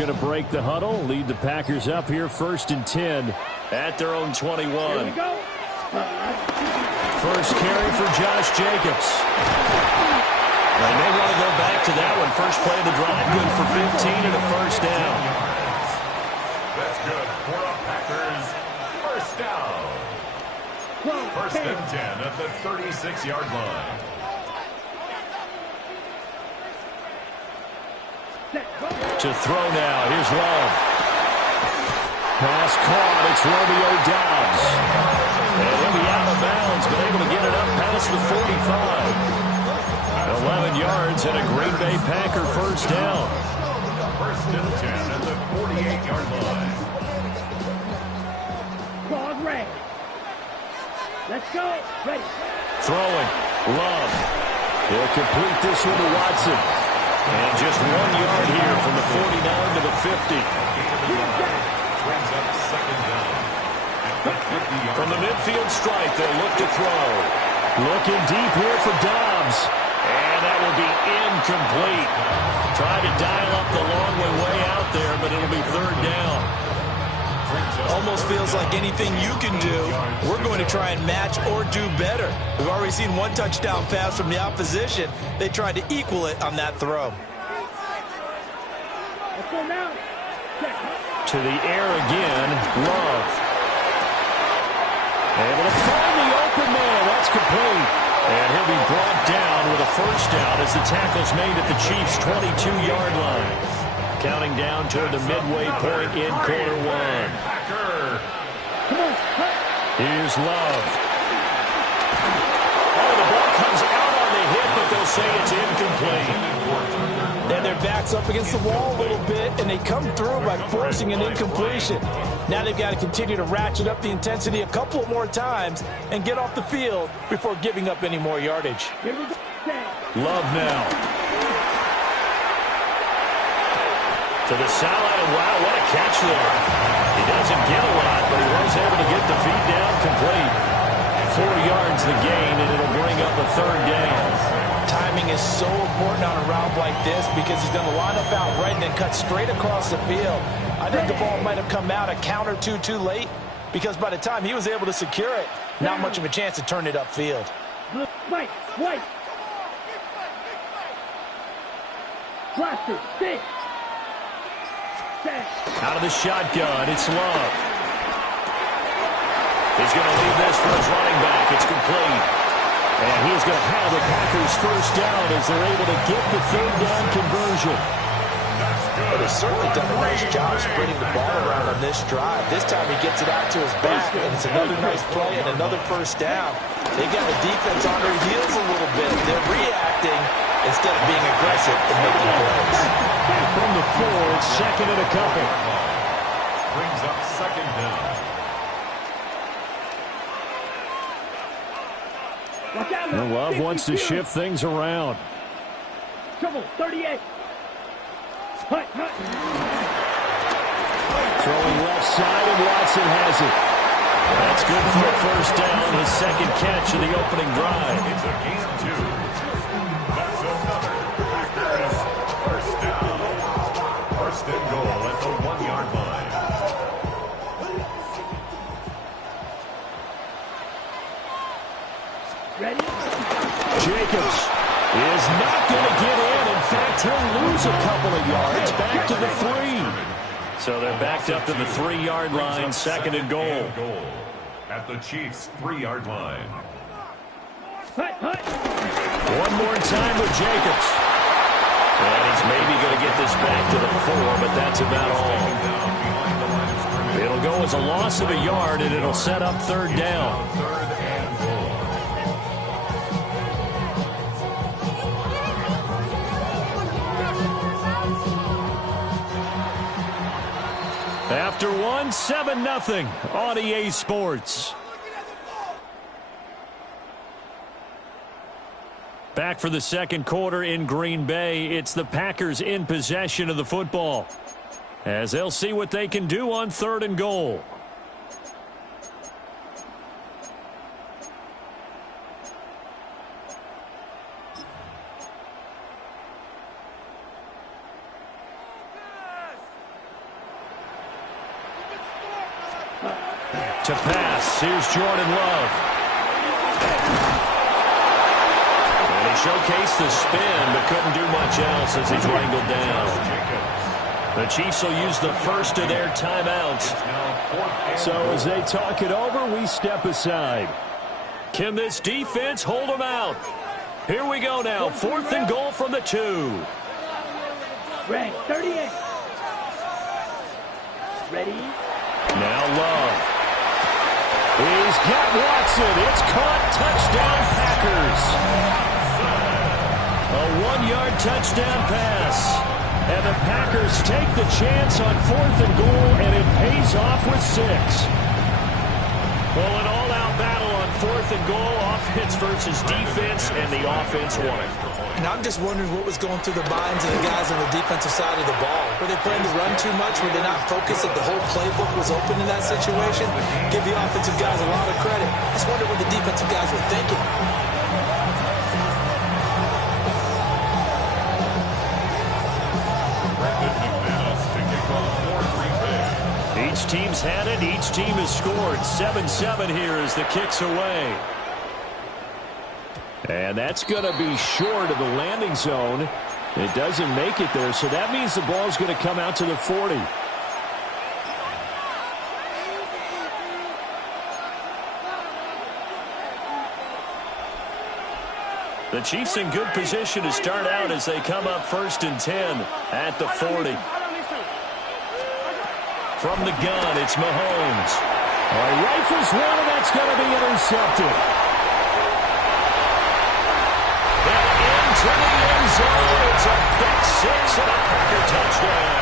going to break the huddle, lead the Packers up here 1st and 10 at their own 21. Here we go. First carry for Josh Jacobs. They may want to go back to that one. First play of the drive, good for 15 and a first down. That's good for a Packers first down. First and 10 at the 36-yard line. To throw now, here's Love. Pass caught, it's Romeo Doubs. And he'll be out of bounds, but able to get it up past the 45. 11 yards and a Green Bay Packer first down. First and 10 at the 48-yard line. Claude Ray. Let's go. Ready. Throwing. Love. He'll complete this one to Watson. And just 1 yard here from the 49 to the 50. Brings up second down. From the midfield strike, they'll look to throw. Looking deep here for Dobbs. And that will be incomplete. Tried to dial up the long way out there, but it'll be third down. Almost feels like anything you can do, we're going to try and match or do better. We've already seen one touchdown pass from the opposition. They tried to equal it on that throw. Let's go now. To the air again, Love. Able to find the open man. That's complete. And he'll be brought down with a first down as the tackle's made at the Chiefs' 22-yard line. Counting down toward the midway point in quarter one. Here's Love. Oh, the ball comes out on the hit, but they'll say it's incomplete. And their back's up against the wall a little bit, and they come through by forcing an incompletion. Now they've got to continue to ratchet up the intensity a couple more times and get off the field before giving up any more yardage. Love now. To the sideline, and wow, what a catch there. He doesn't get a lot, but he was able to get the feet down complete. 4 yards the gain, and it'll bring up a third down. Timing is so important on a route like this because he's going to line up out right and then cut straight across the field. I think the ball might have come out a count or two too late because by the time he was able to secure it, not much of a chance to turn it upfield. White. Blaster. Stick. Out of the shotgun, it's Love. He's going to leave this for his running back. It's complete. And he's going to have the Packers first down as they're able to get the third down conversion. But he's certainly done a nice job spreading the ball around on this drive. This time he gets it out to his back, and it's another nice play and another first down. They've got the defense on their heels a little bit. They're reacting instead of being aggressive and making plays. From the 4, it's second and a couple. Brings up second down. Love wants to shift things around. Trouble, 38. Hut. Throwing left side, and Watson has it. That's good for a first down, his second catch of the opening drive. It's a gain of 2. That's another Packers first down. First and goal at the 1-yard line. Ready? Jacobs is not going to get in. In fact, he'll lose a couple of yards back to the 3. So they're backed up to the 3-yard line, second and goal. At the Chiefs' 3-yard line. Hut. One more time with Jacobs. And he's maybe going to get this back to the 4, but that's about all. It'll go as a loss of a yard, and it'll set up third down. Third and goal. After one, 7-0 on EA Sports. Back for the second quarter in Green Bay. It's the Packers in possession of the football, as they'll see what they can do on third and goal. To pass. Here's Jordan Love. And he showcased the spin, but couldn't do much else as he's wrangled down. The Chiefs will use the first of their timeouts. So as they talk it over, we step aside. Can this defense hold them out? Here we go now. 4th and goal from the 2. Rank 38. Ready? Now Love. He's got Watson. It's caught. Touchdown, Packers. A 1-yard touchdown pass. And the Packers take the chance on 4th and goal, and it pays off with 6. Well, an all-out battle on 4th and goal, offense versus defense, and the offense won it. And I'm just wondering what was going through the minds of the guys on the defensive side of the ball. Were they playing to run too much? Were they not focused that the whole playbook was open in that situation? Give the offensive guys a lot of credit. I just wonder what the defensive guys were thinking. Each team's had it. Each team has scored. 7-7 here as the kick's away. And that's going to be short of the landing zone. It doesn't make it there, so that means the ball's going to come out to the 40. The Chiefs in good position to start out as they come up 1st and 10 at the 40. From the gun, it's Mahomes. Rifles one, and that's going to be intercepted. And into the end zone, it's a pick 6 and a Packer touchdown.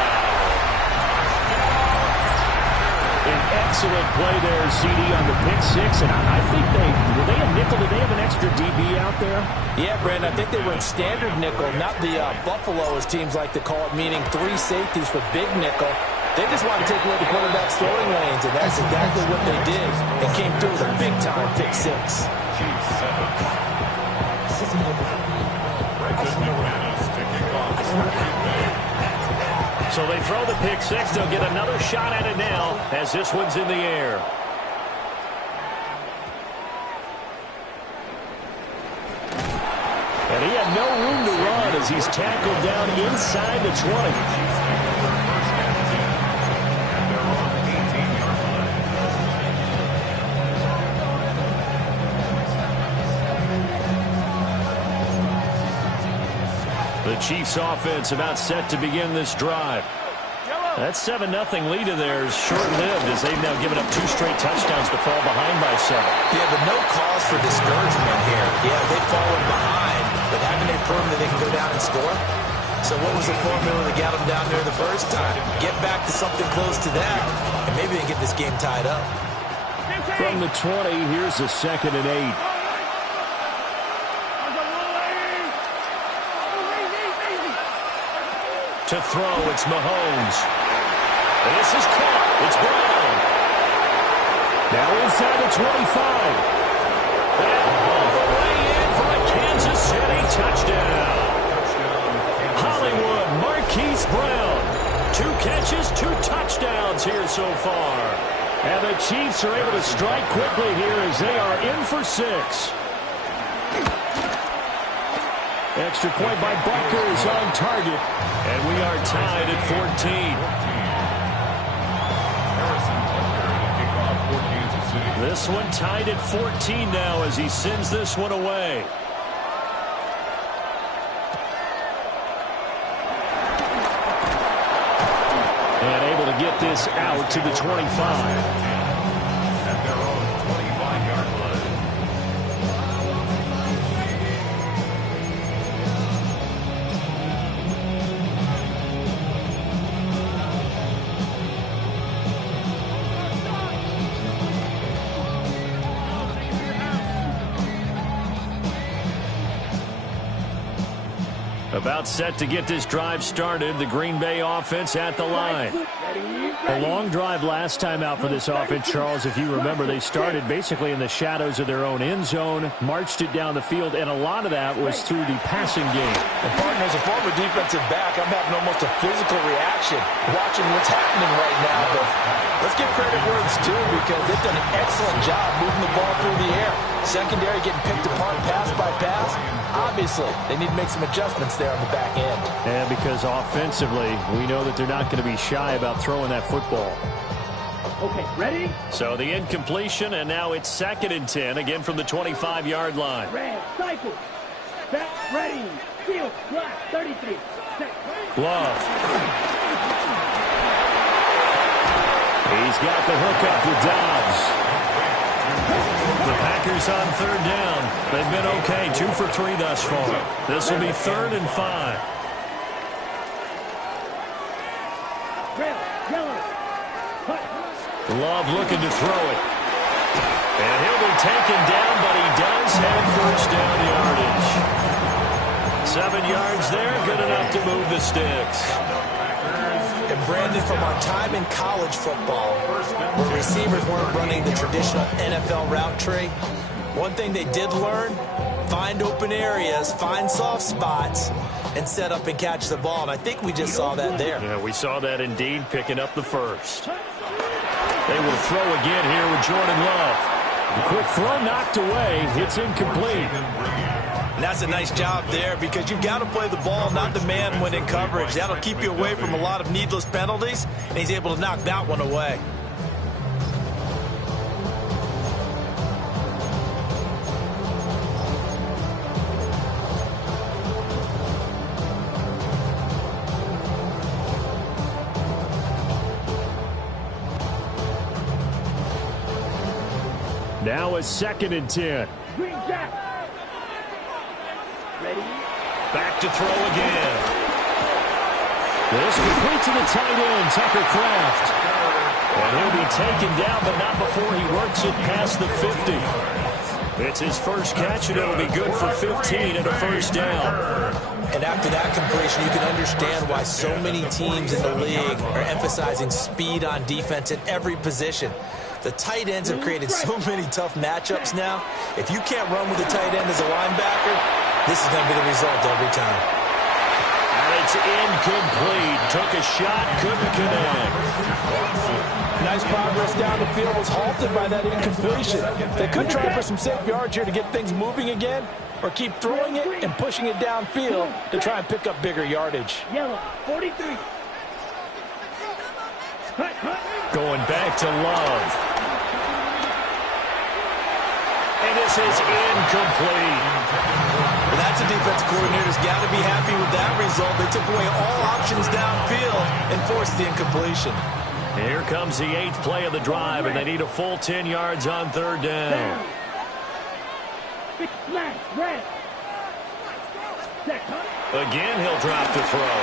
An excellent play there, CD, on the pick 6, and I think were they a nickel? Did they have an extra DB out there? Yeah, Brandon, I think they went standard nickel, not the Buffalo, as teams like to call it, meaning 3 safeties for big nickel. They just want to take away the quarterback's throwing lanes, and that's exactly what they did. It came through with a big-time pick 6. So they throw the pick 6. They'll get another shot at it now as this one's in the air. And he had no room to run as he's tackled down inside the 20. The Chiefs offense about set to begin this drive. That 7-0 lead of theirs short-lived as they've now given up 2 straight touchdowns to fall behind by 7. Yeah, but no cause for discouragement here. Yeah, they've fallen behind, but haven't they proven that they can go down and score? So what was the formula that got them down there the first time? Get back to something close to that, and maybe they get this game tied up. From the 20, here's a 2nd and 8. To throw, it's Mahomes. This is caught. It's Brown. Now inside the 25. And all the way in for a Kansas City touchdown. Hollywood Marquise Brown. 2 catches, 2 touchdowns here so far. And the Chiefs are able to strike quickly here as they are in for 6. Extra point by Butker is on target. And we are tied at 14. This one tied at 14 now as he sends this one away. And able to get this out to the 25. At their own 25-yard line. About set to get this drive started. The Green Bay offense at the line. Ready? A long drive last time out for this offense, Charles. If you remember, they started basically in the shadows of their own end zone, marched it down the field, and a lot of that was through the passing game. And partner, as a former defensive back, I'm having almost a physical reaction watching what's happening right now. But let's give credit where it's due because they've done an excellent job moving the ball through the air. Secondary getting picked apart pass by pass. Obviously, they need to make some adjustments there on the back end. And because offensively, we know that they're not going to be shy about throwing that football. Okay, ready? So the incompletion, and now it's 2nd and 10, again from the 25-yard line. Red, cycle. Back, ready. Field, block, 33. Set. Love. He's got the hook up with Dobbs. The Packers on 3rd down. They've been okay, 2 for 3 thus far. This will be 3rd and 5. Red, yellow. Cut. Love looking to throw it. And he'll be taken down, but he does have 1st down yardage. 7 yards there, good enough to move the sticks. And Brandon, from our time in college football, where receivers weren't running the traditional NFL route tree, one thing they did learn, find open areas, find soft spots, and set up and catch the ball. And I think we just saw that there. Yeah, we saw that indeed, picking up the 1st. They will throw again here with Jordan Love. The quick throw knocked away. It's incomplete. And that's a nice job there because you've got to play the ball, not the man when in coverage. That'll keep you away from a lot of needless penalties, and he's able to knock that one away. Now it's 2nd and 10. Green Jack. Ready? Back to throw again. This complete to the tight end, Tucker Kraft. And he'll be taken down, but not before he works it past the 50. It's his first catch, and it'll be good for 15 and a 1st down. And after that completion, you can understand why so many teams in the league are emphasizing speed on defense at every position. The tight ends have created so many tough matchups now. If you can't run with the tight end as a linebacker, this is going to be the result every time. And it's incomplete. Took a shot, couldn't connect. Nice progress down the field, was halted by that incompletion. They could try for some safe yards here to get things moving again, or keep throwing it and pushing it downfield to try and pick up bigger yardage. Yellow, 43. Going back to Love. And this is incomplete. Well, that's a defense coordinator's got to be happy with that result. They took away all options downfield and forced the incompletion. Here comes the 8th play of the drive, and they need a full 10 yards on 3rd down. Big smash, red. Again, he'll drop to throw.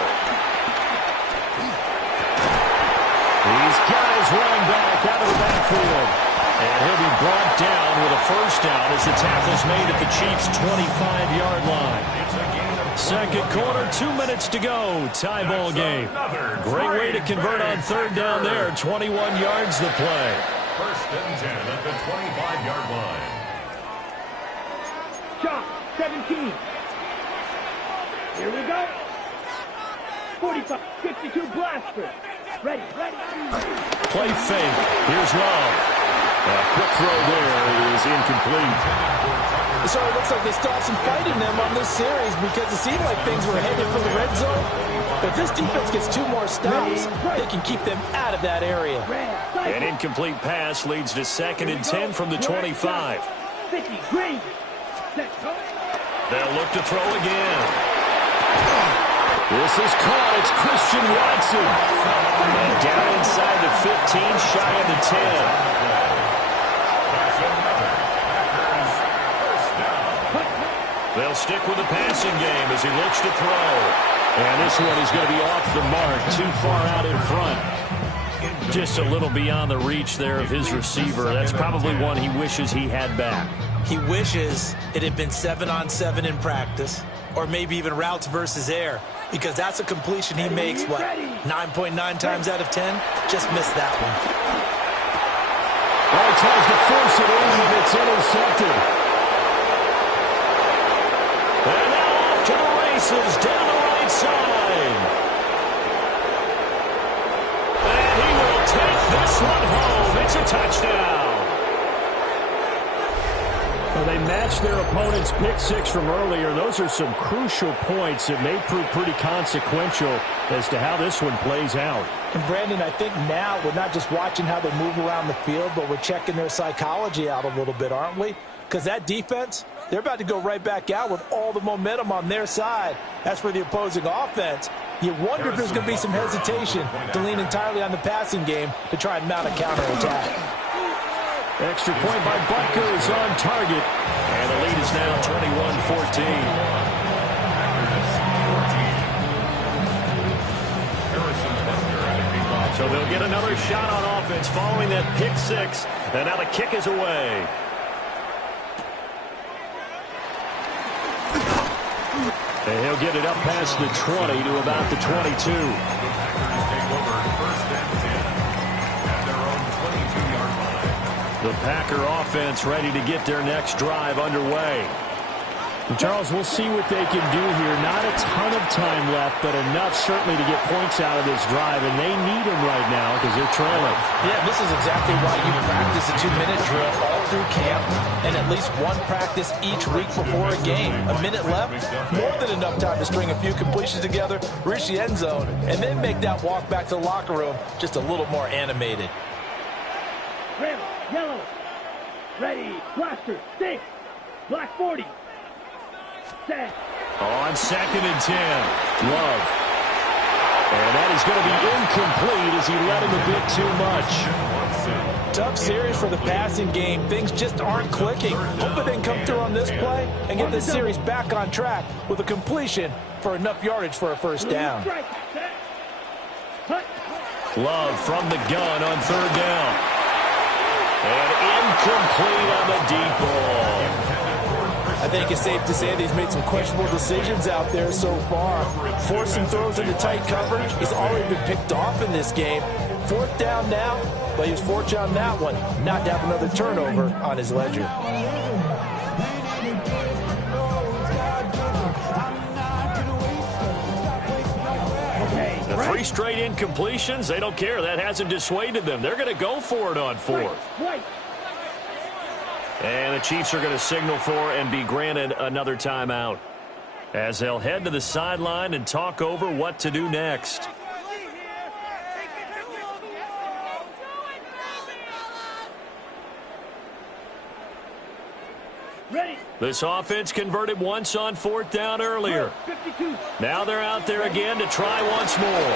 He's got his running back out of the backfield. And he'll be brought down with a 1st down as the tackle's made at the Chiefs' 25-yard line. 2nd quarter, 2 minutes to go. Tie ball game. Great way to convert on 3rd down there. 21 yards the play. 1st and 10 at the 25-yard line. Shot, 17. Here we go. 45, 52 blaster. Ready. Play fake. Here's Love. A quick throw there is incomplete. So it looks like they still have some fight in them on this series because it seemed like things were headed for the red zone. But if this defense gets 2 more stops, they can keep them out of that area. An incomplete pass leads to 2nd and 10 from the 25. 50, green. They'll look to throw again. This is caught. It's Christian Watson. And down inside the 15, shy of the 10. They'll stick with the passing game as he looks to throw. And this one is going to be off the mark, too far out in front. Just a little beyond the reach there of his receiver. That's probably one he wishes he had back. He wishes it had been 7-on-7 in practice. or maybe even routes versus air, because that's a completion he makes, what, 9.9 times out of 10? Just missed that one. Well, he tries to force it in, and it's intercepted. And now off to the races, down the right side. And he will take this one home. It's a touchdown. Well, they matched their opponent's pick six from earlier. Those are some crucial points that may prove pretty consequential as to how this one plays out. And, Brandon, I think now we're not just watching how they move around the field, but we're checking their psychology out a little bit, aren't we? Because that defense, they're about to go right back out with all the momentum on their side. As for the opposing offense, you wonder if there's going to be some hesitation to lean entirely on the passing game to try and mount a counterattack. Extra point by Butker is on target. And the lead is now 21-14. So they'll get another shot on offense following that pick six. And now the kick is away. And he'll get it up past the 20 to about the 22. The Packer offense ready to get their next drive underway. And Charles, we'll see what they can do here. Not a ton of time left, but enough certainly to get points out of this drive, and they need them right now because they're trailing. Yeah, this is exactly why you practice a 2-minute drill all through camp and at least one practice each week before a game. A minute left, more than enough time to string a few completions together, reach the end zone, and then make that walk back to the locker room just a little more animated. Red, yellow, ready, blaster, stick, black 40. Set. On 2nd and 10, Love. And that is going to be incomplete as he let him a bit too much. Tough series for the passing game. Things just aren't clicking. Hoping they can come through on this play and get this series back on track with a completion for enough yardage for a first down. Love from the gun on 3rd down. And incomplete on the deep ball. I think it's safe to say that he's made some questionable decisions out there so far. Forcing throws into tight coverage. He's already been picked off in this game. 4th down now, but he was fortunate on that one not to have another turnover on his ledger. The 3 straight incompletions, they don't care. That hasn't dissuaded them. They're going to go for it on 4th. And the Chiefs are going to signal for and be granted another timeout as they'll head to the sideline and talk over what to do next. Ready. This offense converted once on 4th down earlier. 52. Now they're out there again to try once more.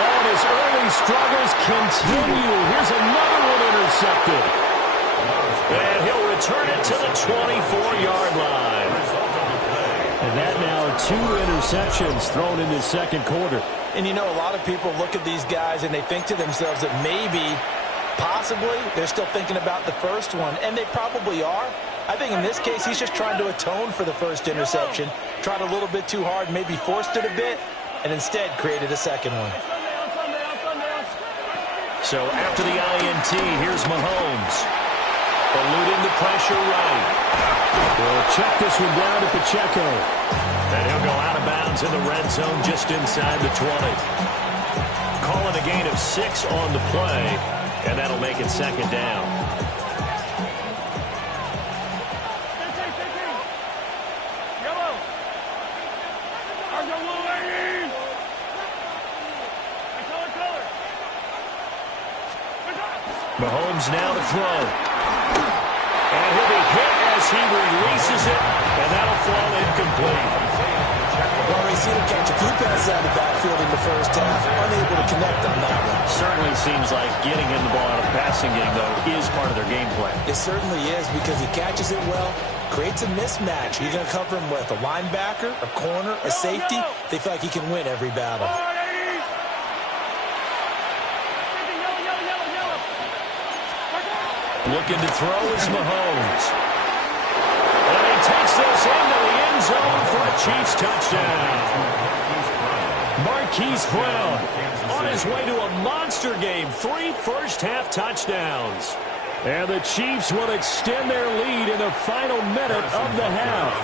And his early struggles continue. Here's another one intercepted. And he'll return it to the 24-yard line. And that now 2 interceptions thrown in the 2nd quarter. And you know, a lot of people look at these guys and they think to themselves that maybe, possibly, they're still thinking about the first one. And they probably are. I think in this case, he's just trying to atone for the first interception. Tried a little bit too hard, maybe forced it a bit, and instead created a second one. So after the INT, here's Mahomes. Eluding the pressure right. We'll check this one down to Pacheco. And he'll go out of bounds in the red zone just inside the 20. Calling a gain of 6 on the play, and that'll make it 2nd down. Mahomes now to throw. And he'll be hit as he releases it, and that'll fall incomplete. Well, we've seen him catch a few passes out of the backfield in the first half, unable to connect on that one. Certainly seems like getting him the ball out of the passing game, though, is part of their game plan. It certainly is because he catches it well, creates a mismatch. You're going to cover him with a linebacker, a corner, a safety. They feel like he can win every battle. Looking to throw is Mahomes. And he takes this into the end zone for a Chiefs touchdown. Marquise Brown on his way to a monster game. 3 first-half touchdowns. And the Chiefs will extend their lead in the final minute of the half.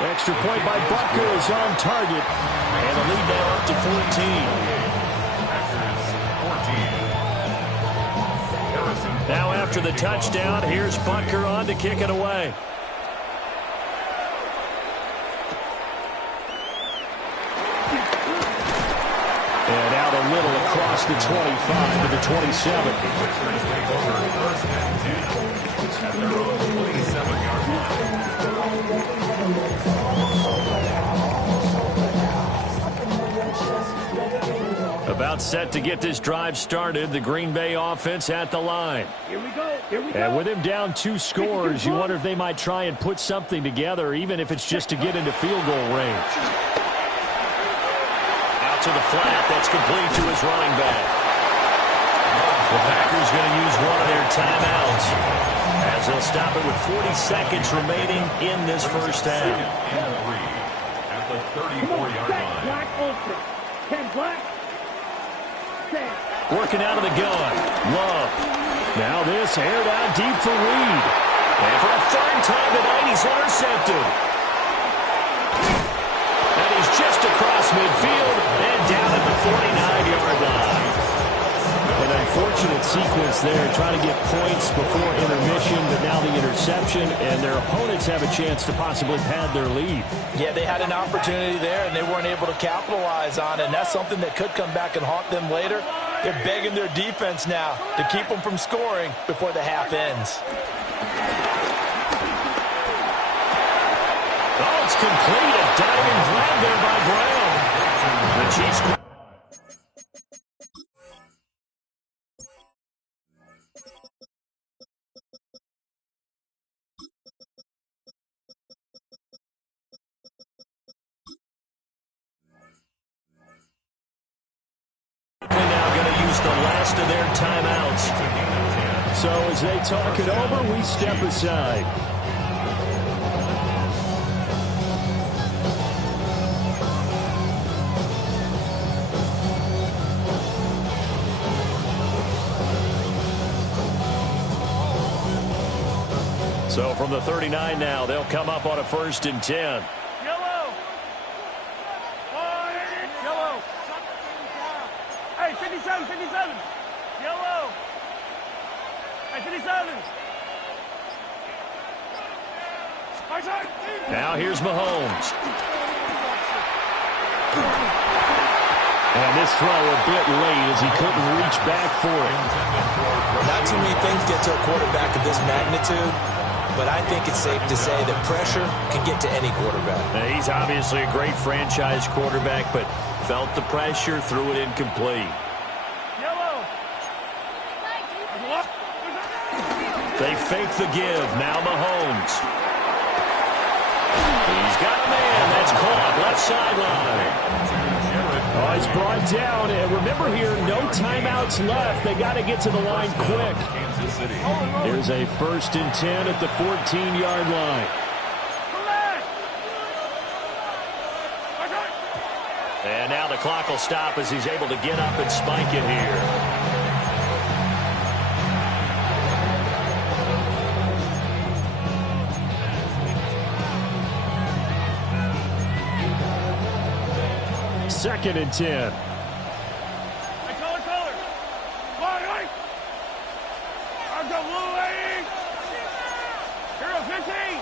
Extra point by Butker is on target. And the lead now up to 14. Now after the touchdown, here's Butker on to kick it away. And out a little across the 25 to the 27. About set to get this drive started. The Green Bay offense at the line. Here we go. Here we go. And with him down 2 scores, you wonder if they might try and put something together, even if it's just to get into field goal range. Out to the flat. That's complete to his running back. The Packers going to use one of their timeouts as they'll stop it with 40 seconds remaining in this first half. At the 34-yard line. Black ultra. 10 black. Working out of the gun. Love. Now this aired out deep for Reed. And for a third time tonight, he's intercepted. And he's just across midfield and down at the 49-yard line. An unfortunate sequence there, trying to get points before intermission, but now the interception, and their opponents have a chance to possibly pad their lead. Yeah, they had an opportunity there, and they weren't able to capitalize on it, and that's something that could come back and haunt them later. They're begging their defense now to keep them from scoring before the half ends. Oh, it's complete. A diving grab there by Brown. The Chiefs. Now going to use the last of their timeouts. So as they talk it over, we step aside. So from the 39 now, they'll come up on a 1st and 10. Yellow. Yellow. Hey, 57, 57. Yellow. Hey, 57. Now here's Mahomes. And this throw a bit late as he couldn't reach back for it. Not too many things get to a quarterback of this magnitude, but I think it's safe to say that pressure can get to any quarterback. He's obviously a great franchise quarterback, but felt the pressure, threw it incomplete. Yellow. They fake the give. Now Mahomes. He's got a man. That's caught. Left sideline. Oh, he's brought down. And remember here, no timeouts left. They got to get to the line quick. Here's a 1st and 10 at the 14-yard line. And now the clock will stop as he's able to get up and spike it here. Second and 10. Hey, color. Right. I've got blue lane. Hero 15.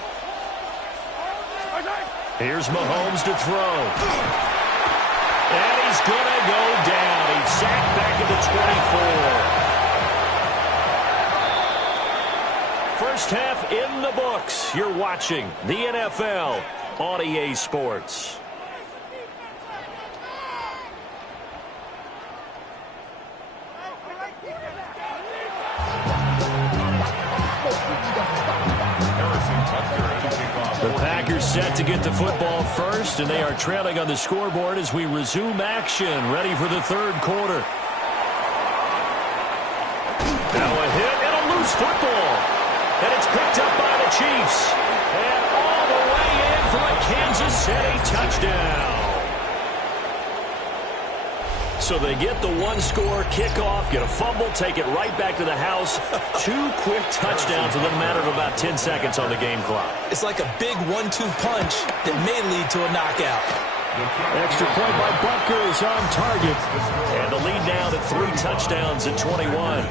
Here's Mahomes to throw. And he's going to go down. He's sacked back at the 24. First half in the books. You're watching the NFL on EA Sports. The Packers set to get the football first, and they are trailing on the scoreboard as we resume action, ready for the 3rd quarter. Now a hit and a loose football. And it's picked up by the Chiefs. And all the way in for a Kansas City touchdown. So they get the one-score kickoff, get a fumble, take it right back to the house. 2 quick touchdowns within a matter of about 10 seconds on the game clock. It's like a big 1-2 punch that may lead to a knockout. Extra point by Butker is on target. And the lead now to 3 touchdowns at 21.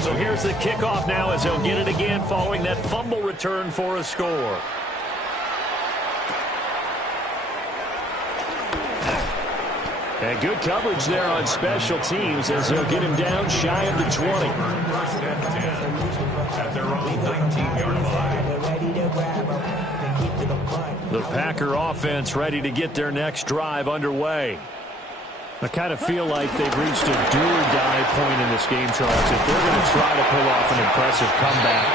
So here's the kickoff now as they'll get it again following that fumble return for a score. And good coverage there on special teams as they'll get him down shy of the 20. First and 10 at their own 19-yard line. The Packer offense ready to get their next drive underway. I kind of feel like they've reached a do-or-die point in this game, Charles. If they're going to try to pull off an impressive comeback,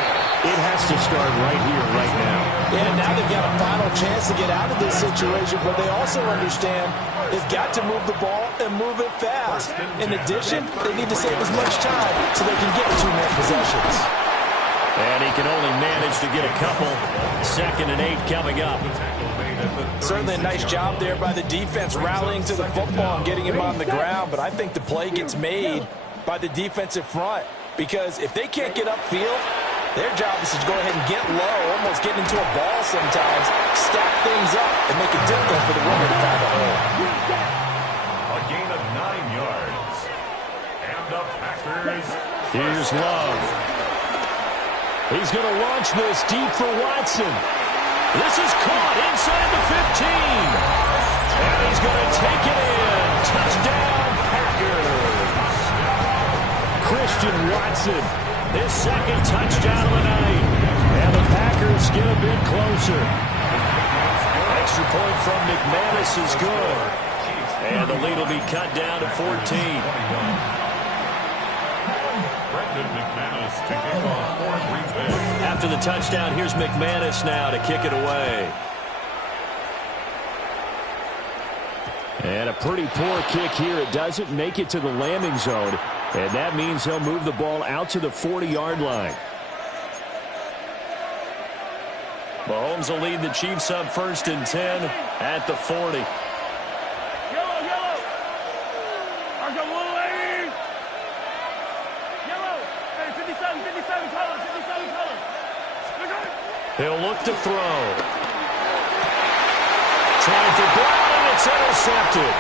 it has to start right here, right now. Yeah, now they've got a final chance to get out of this situation, but they also understand they've got to move the ball and move it fast. In addition, they need to save as much time so they can get 2 more possessions. And he can only manage to get a couple. 2nd and 8 coming up. Certainly a nice job there by the defense rallying to the football and getting him on the ground, but I think the play gets made by the defensive front because if they can't get upfield, their job is to go ahead and get low, almost get into a ball sometimes, stack things up, and make it difficult for the runner to find a hole. A gain of 9 yards. And the Packers. Here's Love. He's going to launch this deep for Watson. This is caught inside the 15. And he's going to take it in. Touchdown, Packers. Christian Watson. His 2nd touchdown of the night. And the Packers get a bit closer. Extra point from McManus is good. And the lead will be cut down to 14. After the touchdown, here's McManus now to kick it away. And a pretty poor kick here. It doesn't make it to the landing zone. And that means he'll move the ball out to the 40-yard line. Mahomes will lead the Chiefs up 1st and 10 at the 40. Yellow, yellow. Argo blue, lady. Yellow. Hey, 57 colors, 57 colors. He'll look to throw. Trying for Brown, it's intercepted.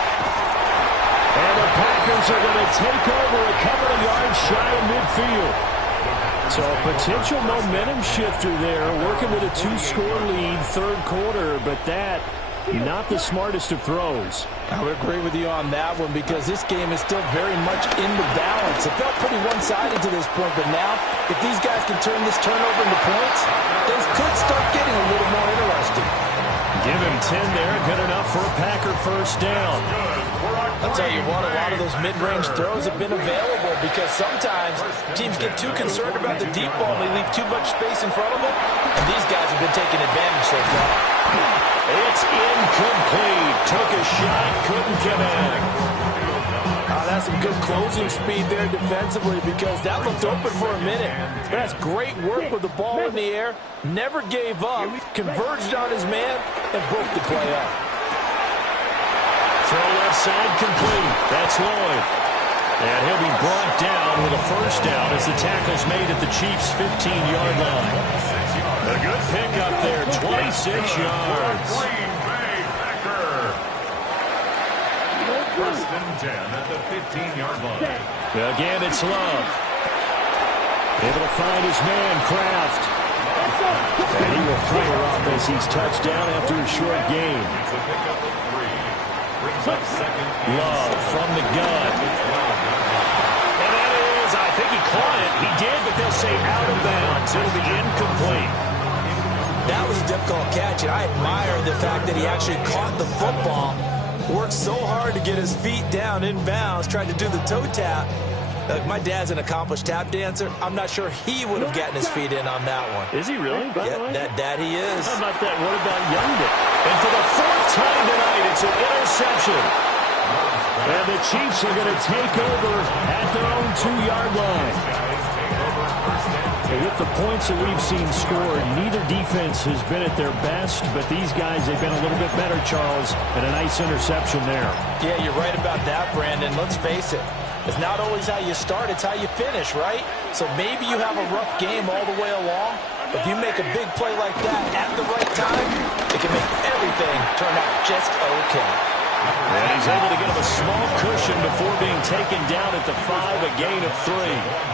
And the Packers are going to take over a couple of yards shy of midfield. So a potential momentum shifter there, working with a 2-score lead, 3rd quarter, but that, not the smartest of throws. I would agree with you on that one because this game is still very much in the balance. It felt pretty one-sided to this point, but now, if these guys can turn this turnover into points, things could start getting a little more interesting. Give him 10 there, good enough for a Packer 1st down. I'll tell you what, a lot of those mid-range throws have been available because sometimes teams get too concerned about the deep ball and they leave too much space in front of them, and these guys have been taking advantage so far. It's incomplete. Took a shot, couldn't connect. That's some good closing speed there defensively because that looked open for a minute. But that's great work with the ball in the air. Never gave up, converged on his man, and broke the play up. Throw left side complete. That's Lloyd. And he'll be brought down with a 1st down as the tackle's made at the Chiefs' 15-yard line. A good pickup there, 26 yards. First and 10 at the 15-yard line. Again, it's Love. Able to find his man, Kraft. And he will cover up as he's touched down after a short gain. It's a pickup of 3. Brings up 2nd. Love from the gun. And that is, I think he caught it. He did, but they'll say out of bounds. It'll be incomplete. That was a difficult catch, and I admire the fact that he actually caught the football. Worked so hard to get his feet down in bounds, tried to do the toe tap. My dad's an accomplished tap dancer. I'm not sure he would have gotten his feet in on that one. Is he really? Yeah, that he is. How about that? What about Youngman? And for the 4th time tonight, it's an interception. And the Chiefs are going to take over at their own 2-yard line. And with the points that we've seen scored, neither defense has been at their best, but these guys have been a little bit better, Charles, and a nice interception there. Yeah, you're right about that, Brandon. Let's face it. It's not always how you start, it's how you finish, right? So maybe you have a rough game all the way along, but if you make a big play like that at the right time, it can make everything turn out just okay. And he's able to get him a small cushion before being taken down at the 5, a gain of 3.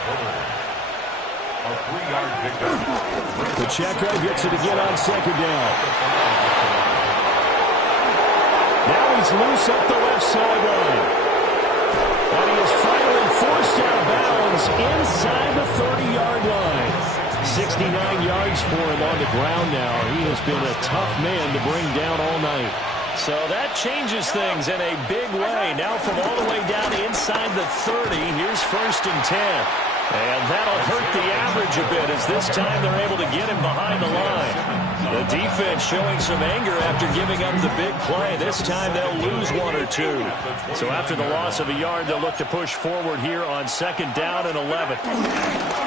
Pacheco gets it again on 2nd down. Now he's loose up the left sideline. And he is finally forced out of bounds inside the 30-yard line. 69 yards for him on the ground now. He has been a tough man to bring down all night. So that changes things in a big way. Now from all the way down inside the 30, here's 1st and 10. And that'll hurt the average a bit as this time they're able to get him behind the line. The defense showing some anger after giving up the big play. This time they'll lose 1 or 2. So after the loss of a yard, they'll look to push forward here on 2nd down and 11.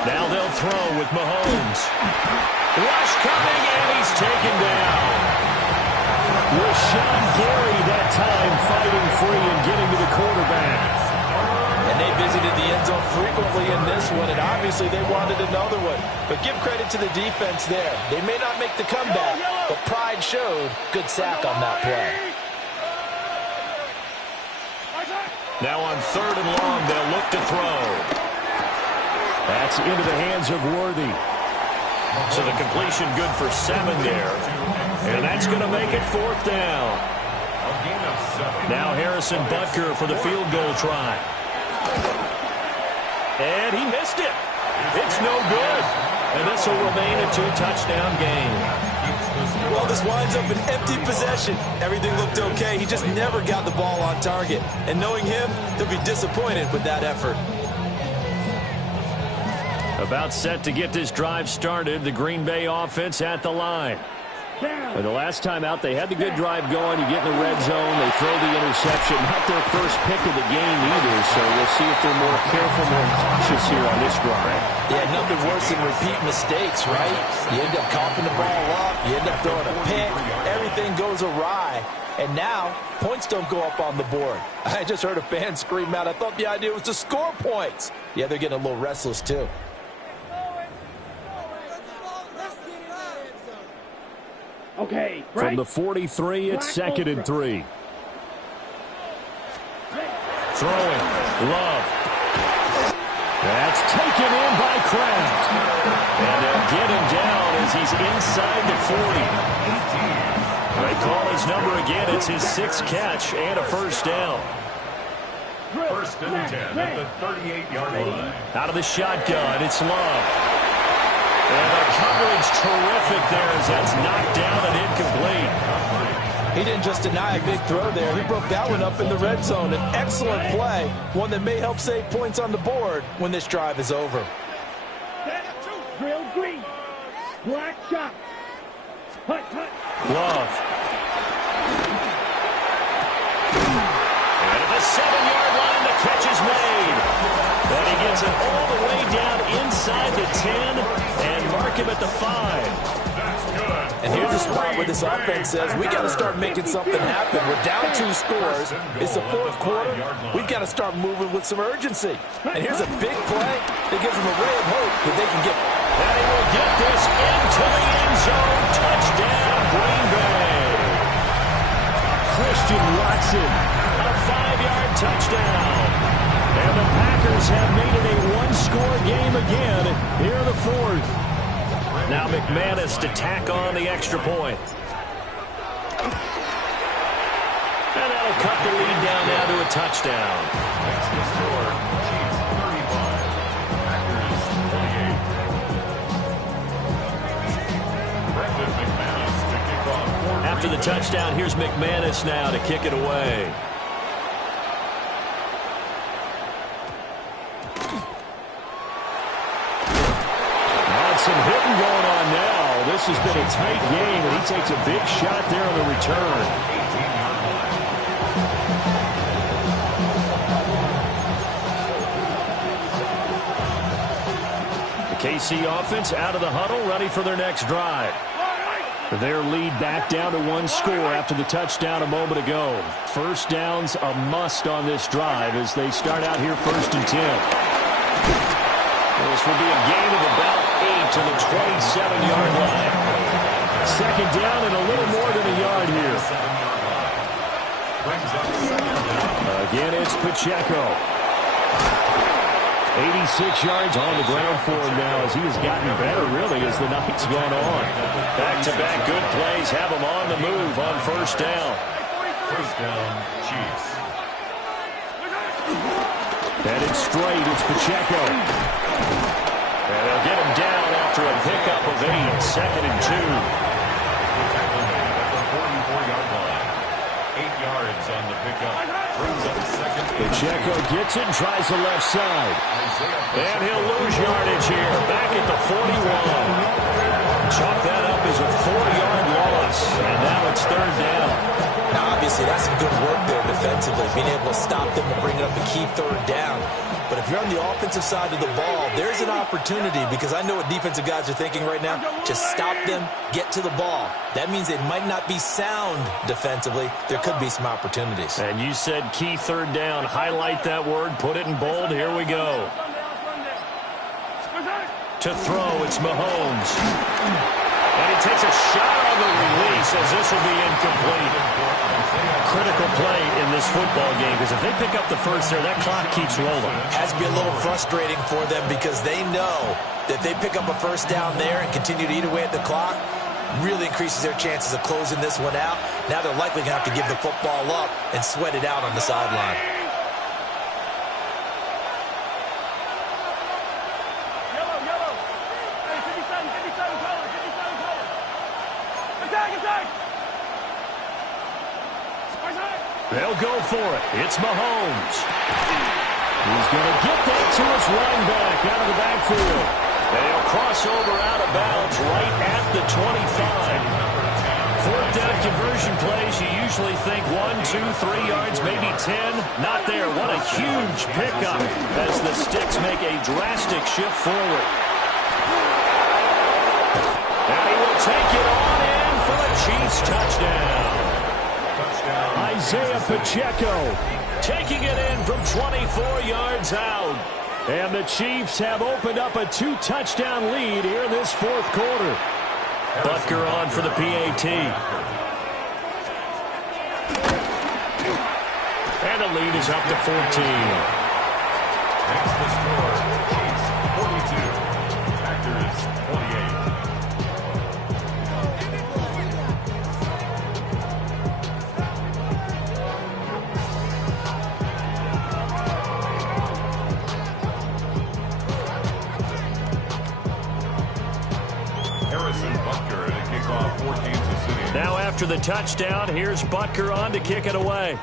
Now they'll throw with Mahomes. Rush coming, and he's taken down. Rashawn Gary that time fighting free and getting to the quarterback. And they visited the end zone frequently in this one, and obviously they wanted another one. But give credit to the defense there. They may not make the comeback, but pride showed. Good sack on that play. Now on 3rd and long, they'll look to throw. That's into the hands of Worthy. So the completion good for 7 there. And that's going to make it 4th down. Now Harrison Butker for the field goal try. And he missed it. It's no good. And this will remain a 2-touchdown game. Well, this winds up an empty possession. Everything looked okay. He just never got the ball on target. And knowing him, they'll be disappointed with that effort. About set to get this drive started. The Green Bay offense at the line. But the last time out, they had the good drive going. You get in the red zone, they throw the interception. Not their first pick of the game either, so we'll see if they're more careful, more cautious here on this drive. Yeah, nothing worse than repeat mistakes, right? You end up coughing the ball up, you end up throwing a pick, everything goes awry. And now, points don't go up on the board. I just heard a fan scream out, I thought the idea was to score points. Yeah, they're getting a little restless too. Okay, from the 43, it's 2nd and 3. Throwing, Love. That's taken in by Kraft. And they'll get him down as he's inside the 40. They call his number again. It's his 6th catch and a 1st down. 1st and 10 at the 38-yard line. Out of the shotgun, it's Love. And the coverage terrific there as that's knocked down and incomplete. He didn't just deny a big throw there. He broke that one up in the red zone. An excellent play, one that may help save points on the board when this drive is over. Drill green. Black shot. Hut, hut. Love. And at the 7-yard line, the catch is made. And he gets it all the way down inside the 10 and mark him at the 5. That's good. And here's a spot where this offense says, we got to start making something happen. We're down 2 scores. It's the 4th quarter. We've got to start moving with some urgency. And here's a big play that gives them a ray of hope that they can get. And he will get this into the end zone. Touchdown, Green Bay. Christian Watson, a 5-yard touchdown. And the Packers have made it a 1-score game again here in the 4th. Now McManus to tack on the extra point. And that'll cut the lead down now to a touchdown. That's the score. Chiefs 35, Packers 28. Brendan McManus to kick off. After the touchdown, here's McManus now to kick it away. Some hitting going on now. This has been a tight game, and he takes a big shot there on the return. KC offense out of the huddle, ready for their next drive. Their lead back down to 1 score after the touchdown a moment ago. First down's a must on this drive as they start out here 1st and 10. This will be a gain of about 8 to the 27-yard line. 2nd down and a little more than a yard here. Again, it's Pacheco. 86 yards on the ground for him now as he has gotten better, really, as the night's gone on. Back-to-back good plays have him on the move on 1st down. 1st down, Chiefs. Headed straight, it's Pacheco. And they'll get him down after a pickup of 8, 2nd and 2. Tackle made at the 44-yard line. 8 yards on the pickup. Brings up 2nd. Pacheco gets it and tries the left side. And he'll lose yardage here. Back at the 41. Chalk that up as a 4-yard loss. And now it's 3rd down. Now, obviously, that's some good work there defensively, being able to stop them and bring it up a key 3rd down. But if you're on the offensive side of the ball, there's an opportunity, because I know what defensive guys are thinking right now. Just stop them, get to the ball. That means it might not be sound defensively. There could be some opportunities. And you said key 3rd down. Highlight that word, put it in bold. Here we go. To throw, it's Mahomes. And he takes a shot on the release as this will be incomplete. Critical play in this football game, because if they pick up the first there, that clock keeps rolling. Has to be a little frustrating for them, because they know that they pick up a 1st down there and continue to eat away at the clock, really increases their chances of closing this one out. Now they're likely going to have to give the football up and sweat it out on the sideline. They'll go for it. It's Mahomes. He's going to get that to his running back out of the backfield. And he'll cross over out of bounds right at the 25. 4th down conversion plays, you usually think 1, 2, 3 yards, maybe 10. Not there. What a huge pickup as the Sticks make a drastic shift forward. And he will take it on in for a Chiefs touchdown. Isaiah Pacheco taking it in from 24 yards out. And the Chiefs have opened up a 2-touchdown lead here in this 4th quarter. Butker on for the PAT. And the lead is up to 14. Next to score, Chiefs 42, Packers 28. Now after the touchdown, here's Butker on to kick it away.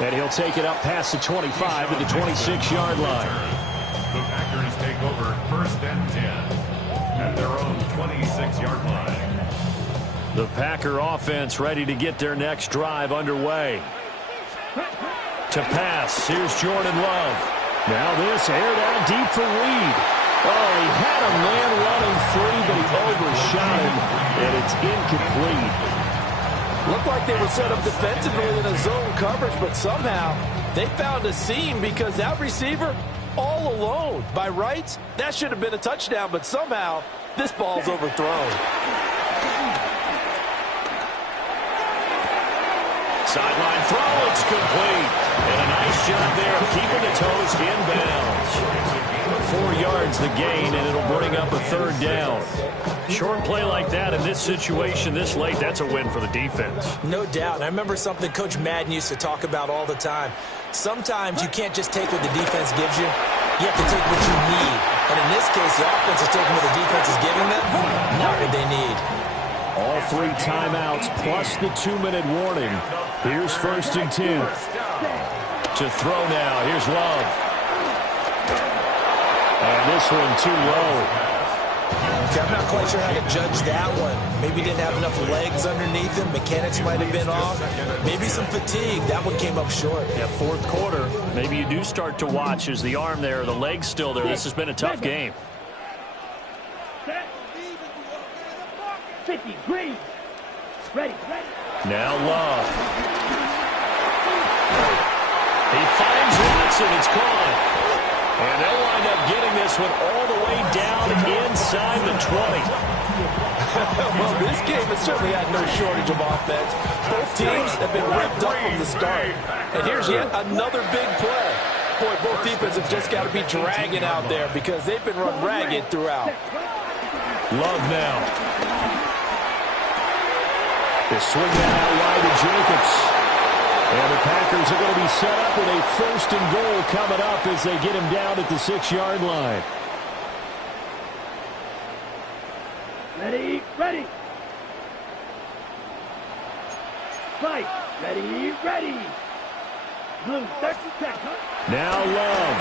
And he'll take it up past the 25 to the 26-yard line. The Packers take over 1st and 10 at their own 26-yard line. The Packer offense ready to get their next drive underway. To pass, here's Jordan Love. Now this aired out deep for Reed. Oh, he had a man running free, but he overshot him, and it's incomplete. Looked like they were set up defensively in a zone coverage, but somehow they found a seam, because that receiver all alone. By rights, that should have been a touchdown, but somehow this ball's overthrown. Sideline throw, it's complete. And a nice job there of keeping the toes inbounds. 4 yards the gain, and it'll bring up a 3rd down. Short play like that in this situation this late, that's a win for the defense. No doubt. I remember something Coach Madden used to talk about all the time. Sometimes you can't just take what the defense gives you. You have to take what you need. And in this case, the offense is taking what the defense is giving them, not what they need. All 3 timeouts plus the 2-minute warning. Here's 1st and 10. To throw now. Here's Love. And this one too low. Okay, I'm not quite sure how to judge that one. Maybe didn't have enough legs underneath him. Mechanics might have been off. Maybe some fatigue. That one came up short. Yeah, fourth quarter. Maybe you do start to watch. Is the arm there, the leg's still there? This has been a tough game. 50, green. Ready. Now Love. He finds Watson. It's caught. And they'll wind up getting this one all the way down inside the 20. Well, this game has certainly had no shortage of offense. Both teams have been ripped up from the start. And here's yet another big play. Boy, both defenses have just got to be dragging out there because they've been run ragged throughout. Love now. They swing that out wide to Jacobs. And the Packers are going to be set up with a 1st and goal coming up as they get him down at the 6-yard line. Ready. Fight. Ready. Blue, 30 seconds. Now Love.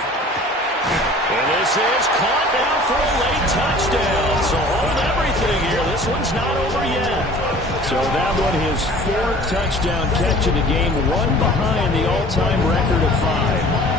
And this is caught now for a late touchdown. So hold everything here. This one's not over yet. So that one, his 4th touchdown catch of the game, one behind the all-time record of 5.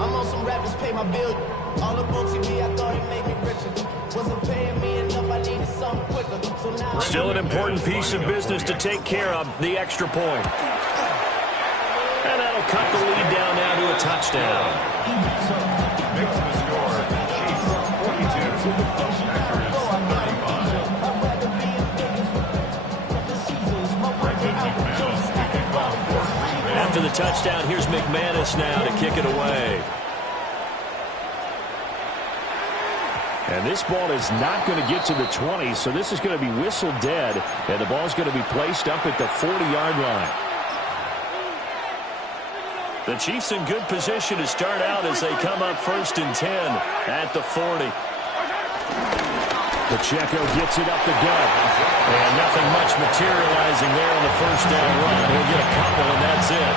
I'm on some rappers pay my bills. All up on TV, I thought it made me richer. Wasn't paying me enough, I needed something quicker. So now Still an important piece of business to take care of, the extra point. And that'll cut the lead down now to a touchdown. Makes the score. Chiefs 42. Packers 35. After the touchdown, here's McManus now to kick it away. And this ball is not going to get to the 20, so this is going to be whistled dead, and the ball's going to be placed up at the 40-yard line. The Chiefs in good position to start out as they come up 1st and 10 at the 40. Pacheco gets it up the gut. And nothing much materializing there on the 1st down run. He'll get a couple, and that's it.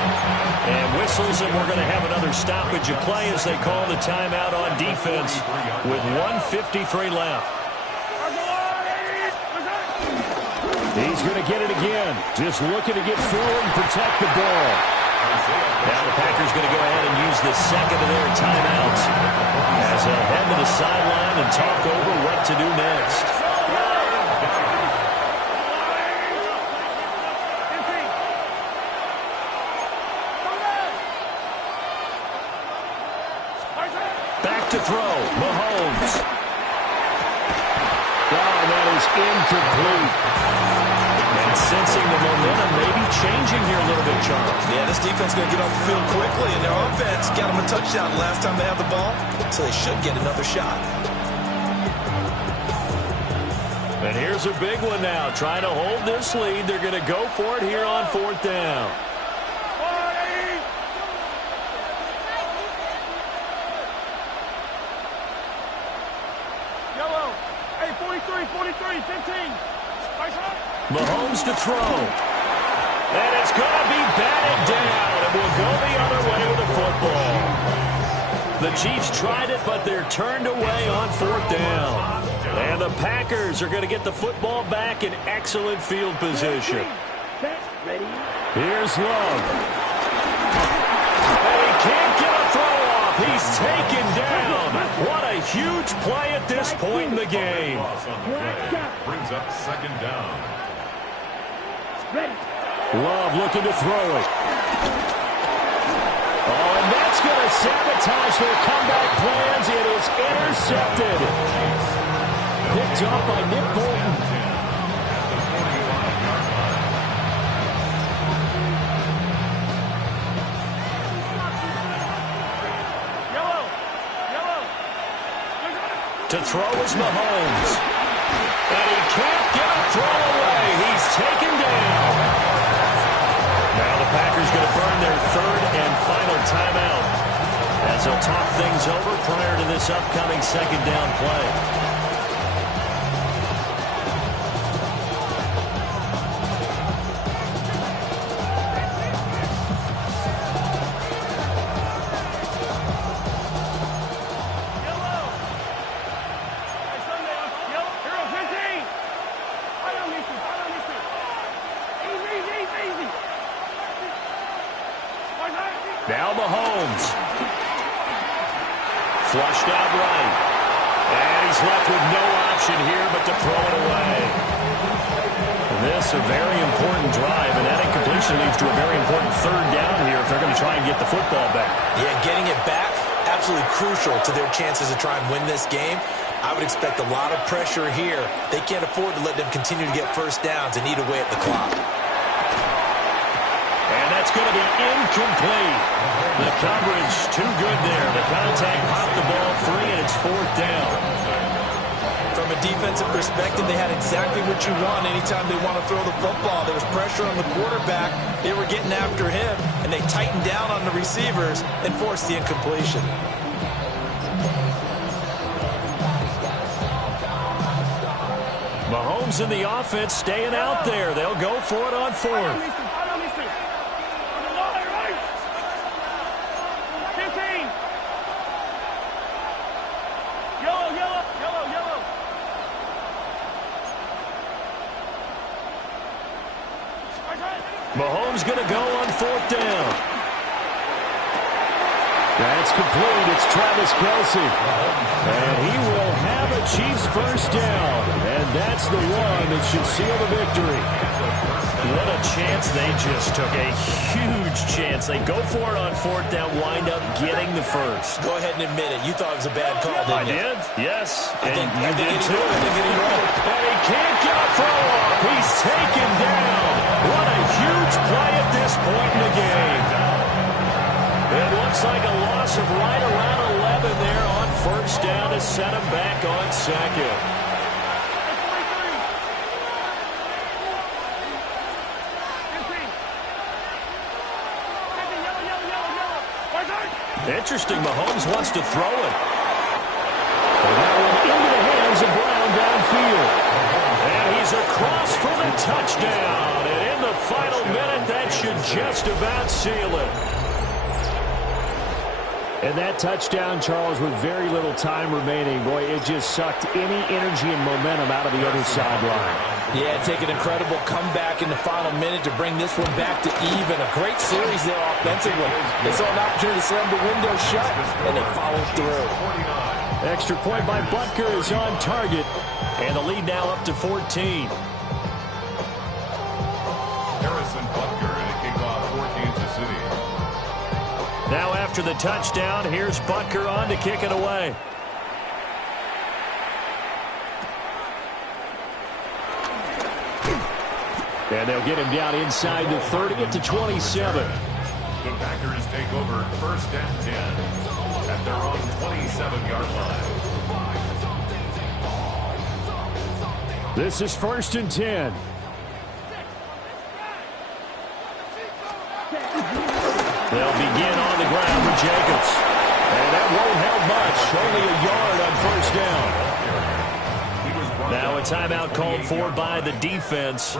And whistles, and we're going to have another stoppage of play as they call the timeout on defense with 1:53 left. He's going to get it again. Just looking to get forward and protect the ball. Now the Packers going to go ahead and use the second of their timeouts as they'll head to the sideline and talk over what to do next. Back to throw. Mahomes. Oh, that is incomplete. And sensing the momentum maybe changing here a little bit, Charles. Yeah, this defense is going to get off the field quickly, and their offense got them a touchdown last time they had the ball, so they should get another shot. And here's a big one now. Trying to hold this lead. They're going to go for it here on 4th down. Yellow. Hey, 43, 15. Mahomes to throw. And it's going to be batted down. And we'll go the other way with the football. The Chiefs tried it, but they're turned away on 4th down. And the Packers are going to get the football back in excellent field position. Here's Love. And he can't get a throw off. He's taken down. What a huge play at this point in the game. Brings up 2nd down. Love looking to throw it. Oh, and that's going to sabotage their comeback plans. It is intercepted. Picked up by Nick Bolton. To throw is Mahomes. And he can't get a throw away. He's taken down. Now the Packers going to burn their 3rd and final timeout as they'll talk things over prior to this upcoming 2nd down play. Now Mahomes. Flushed out right. And he's left with no option here but to throw it away. This a very important drive, and that incompletion leads to a very important third down here if they're going to try and get the football back. Yeah, getting it back, absolutely crucial to their chances to try and win this game. I would expect a lot of pressure here. They can't afford to let them continue to get first downs and eat away at the clock. And that's going to be incomplete. The coverage too good there. The contact popped the ball free, and it's fourth down. From a defensive perspective, they had exactly what you want anytime they want to throw the football. There was pressure on the quarterback. They were getting after him, and they tightened down on the receivers and forced the incompletion. Mahomes and the offense staying out there. They'll go for it on fourth. Mahomes going to go on fourth down. That's complete. It's Travis Kelce. And he will have a Chiefs first down. And that's the one that should seal the victory. What a chance they just took. A huge chance. They go for it on fourth down, wind up getting the first. Go ahead and admit it. You thought it was a bad call, didn't you? I did, yes. I think you did too. And he can't get a throw off. He's taken down. What a huge play at this point in the game. It looks like a loss of right around 11 there on first down to set him back on second. Interesting, Mahomes wants to throw it. And that one into the hands of Brown downfield. And he's across for the touchdown. And in the final minute, that should just about seal it. And that touchdown, Charles, with very little time remaining, boy, it just sucked any energy and momentum out of the other sideline. Yeah, take an incredible comeback in the final minute to bring this one back to even. A great series there offensively. They saw an opportunity to slam the window shut, and they followed through. Extra point by Butker is on target, and the lead now up to 14. Harrison Butker in a kickoff for Kansas City. Now after the touchdown, here's Butker on to kick it away. And they'll get him down inside the 30 at the 27. The Packers take over first and 10 at their own 27-yard line. This is first and 10. They'll begin on the ground with Jacobs. And that won't help much. Only a yard on first down. Now a timeout called for by the defense.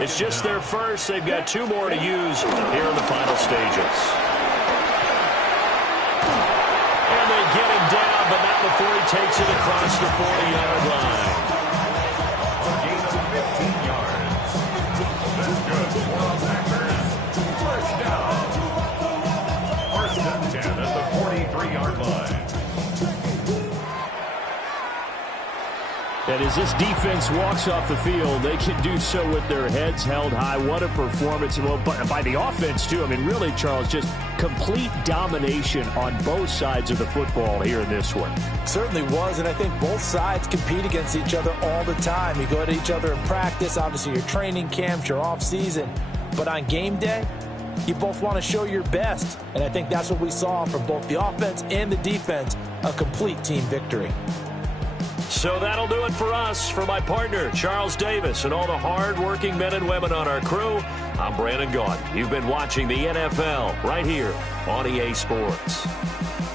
It's just their first. They've got two more to use here in the final stages. And they get him down, but not before he takes it across the 40-yard line. A gain of 15 yards. That's good for the Packers. First down. First and 10 at the 43-yard line. And as this defense walks off the field, they can do so with their heads held high. What a performance. Well, by the offense, too. I mean, really, Charles, just complete domination on both sides of the football here in this one. Certainly was, and I think both sides compete against each other all the time. You go at each other in practice, obviously your training camps, your off-season. But on game day, you both want to show your best. And I think that's what we saw from both the offense and the defense, a complete team victory. So that'll do it for us. For my partner, Charles Davis, and all the hard-working men and women on our crew, I'm Brandon Gaudin. You've been watching the NFL right here on EA Sports.